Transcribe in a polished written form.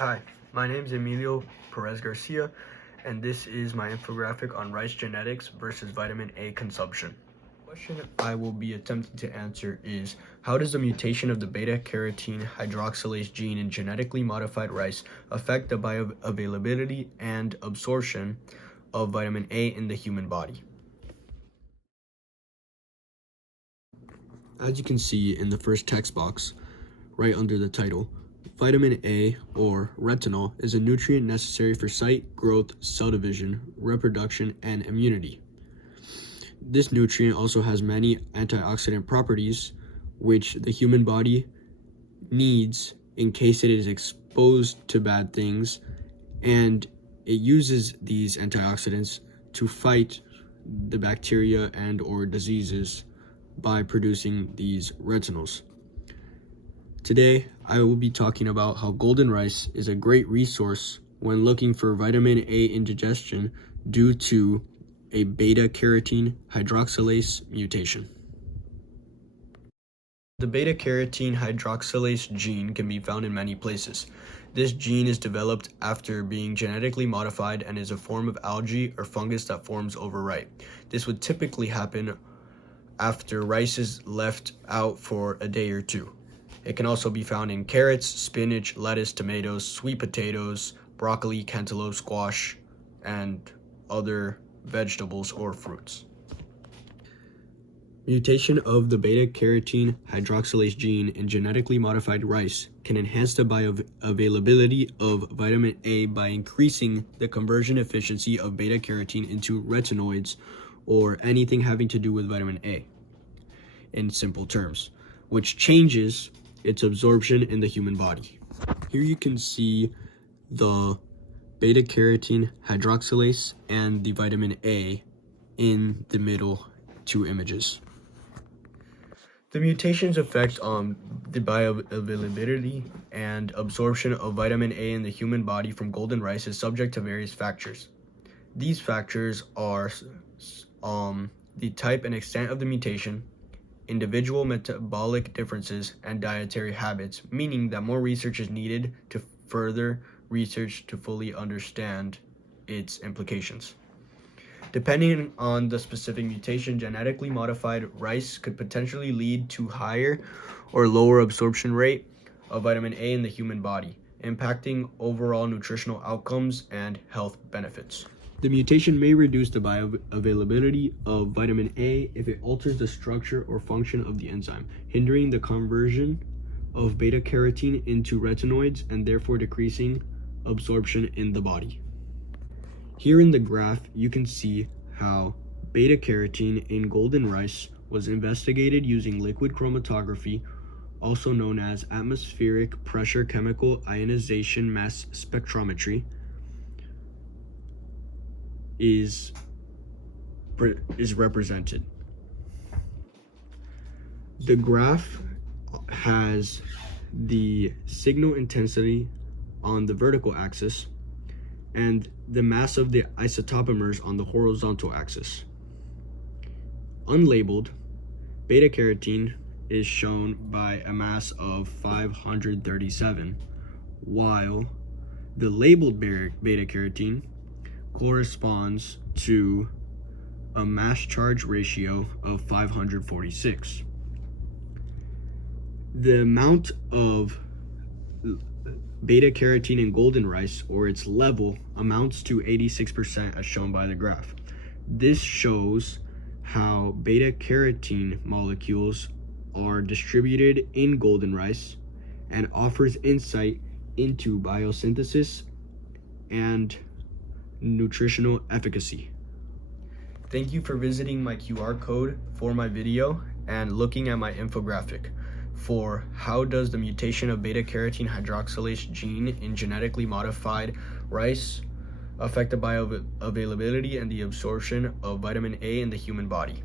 Hi, my name is Emilio Perez Garcia, and this is my infographic on rice genetics versus vitamin A consumption. The question I will be attempting to answer is, how does the mutation of the beta-carotene hydroxylase gene in genetically modified rice affect the bioavailability and absorption of vitamin A in the human body? As you can see in the first text box, right under the title, vitamin A, or retinol, is a nutrient necessary for sight, growth, cell division, reproduction, and immunity. This nutrient also has many antioxidant properties, which the human body needs in case it is exposed to bad things, and it uses these antioxidants to fight the bacteria and or diseases by producing these retinols. Today, I will be talking about how golden rice is a great resource when looking for vitamin A indigestion due to a beta-carotene hydroxylase mutation. The beta-carotene hydroxylase gene can be found in many places. This gene is developed after being genetically modified and is a form of algae or fungus that forms overripe. This would typically happen after rice is left out for a day or two. It can also be found in carrots, spinach, lettuce, tomatoes, sweet potatoes, broccoli, cantaloupe, squash, and other vegetables or fruits. Mutation of the beta-carotene hydroxylase gene in genetically modified rice can enhance the bioavailability of vitamin A by increasing the conversion efficiency of beta-carotene into retinoids, or anything having to do with vitamin A, in simple terms, which changes its absorption in the human body. Here you can see the beta-carotene hydroxylase and the vitamin A in the middle two images. The mutation's effect on the bioavailability and absorption of vitamin A in the human body from golden rice is subject to various factors. These factors are the type and extent of the mutation, individual metabolic differences, and dietary habits, meaning that more research is needed to further research to fully understand its implications. Depending on the specific mutation, genetically modified rice could potentially lead to higher or lower absorption rate of vitamin A in the human body, impacting overall nutritional outcomes and health benefits. The mutation may reduce the bioavailability of vitamin A if it alters the structure or function of the enzyme, hindering the conversion of beta-carotene into retinoids and therefore decreasing absorption in the body. Here in the graph, you can see how beta-carotene in golden rice was investigated using liquid chromatography, also known as atmospheric pressure chemical ionization mass spectrometry, is represented. The graph has the signal intensity on the vertical axis and the mass of the isotopomers on the horizontal axis. Unlabeled, beta-carotene is shown by a mass of 537, while the labeled beta-carotene corresponds to a mass charge ratio of 546. The amount of beta-carotene in golden rice, or its level, amounts to 86% as shown by the graph. This shows how beta-carotene molecules are distributed in golden rice and offers insight into biosynthesis and nutritional efficacy. Thank you for visiting my QR code for my video and looking at my infographic for how does the mutation of beta-carotene hydroxylase gene in genetically modified rice affect the bioavailability and the absorption of vitamin A in the human body.